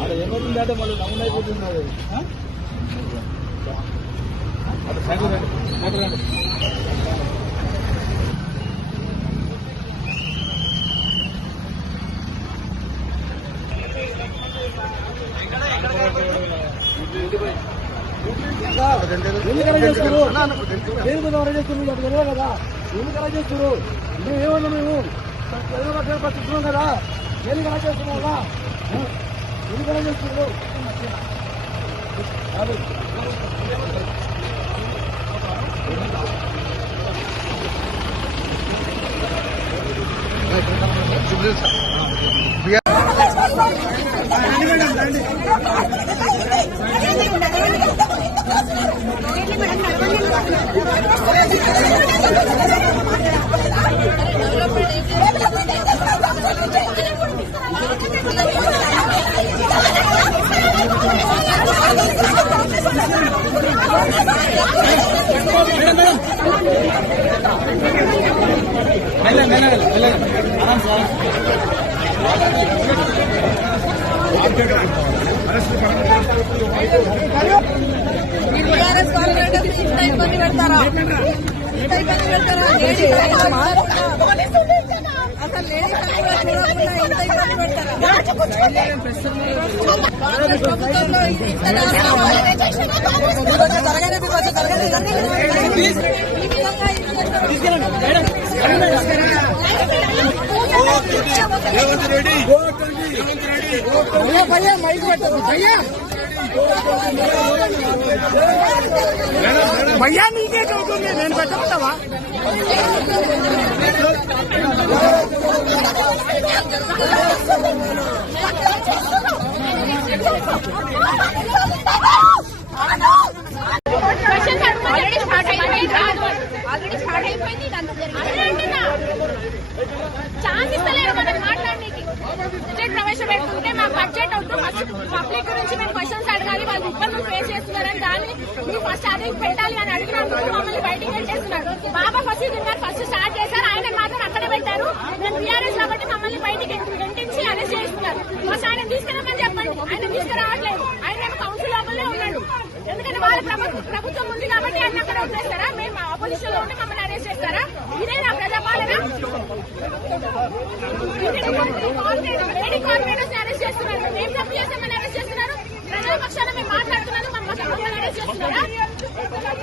ఆడ ఏమవుతుందంటే మళ్ళీ నమూనా అయిపోతుంది అటు సైడ్ రండి, రండి. ఎందుకు దేని మీకు తెలియదు కదా ఎందుకు అలా చేస్తున్నారు మేము ఏమన్నా మేము పట్టుకున్నాం కదా ఎందుకు అలా చేస్తున్నాం కదా ఆ? ఎందుకు టీఆర్ఎస్ కార్పొరేటర్ ఇంత ఇబ్బంది పెడతారా ఇంత ఇబ్బంది పెడతారా అసలు చూడకుండా ఇంత ఇబ్బంది పెడతారా కాంగ్రెస్ ప్రభుత్వంలో ఇంత భయ్యా, మైక్ పెట్టద్దు భయ్యా భయ్యా నీకే చదువుతుంది. నేను పెట్టమంటావా? ఇబ్బందులు చేస్తున్నారని దాన్ని మీరు ఫస్ట్ అది పెట్టాలి అని అడిగినందుకు మమ్మల్ని బయటికి పెట్టేస్తున్నారు బాబా ఫసీదుల్ గారు ఫస్ట్ స్టార్ట్ చేశారు. ఆయన మాత్రం అక్కడ పెట్టారు. మేము బీఆర్ఎస్ కాబట్టి మమ్మల్ని బయటికి వెంటించి అరెస్ట్ చేస్తున్నారు. ఫస్ట్ ఆయన తీసుకురామని చెప్పండి. ఆయన తీసుకురావట్లేదు. ఆయన కౌన్సిల్ లోపలే ఉన్నాడు. ఎందుకంటే వాళ్ళ ప్రభుత్వం ఉంది కాబట్టి ఆయన అక్కడ వదిలేస్తారా మేము ఆపోజిషన్లో ఉంటే మమ్మల్ని అరెస్ట్ చేస్తారా? ఇదేనా ప్రజాపాలన. లేడీ కార్పొరేటర్స్ అరెస్ట్ చేస్తున్నారు. మేము 谁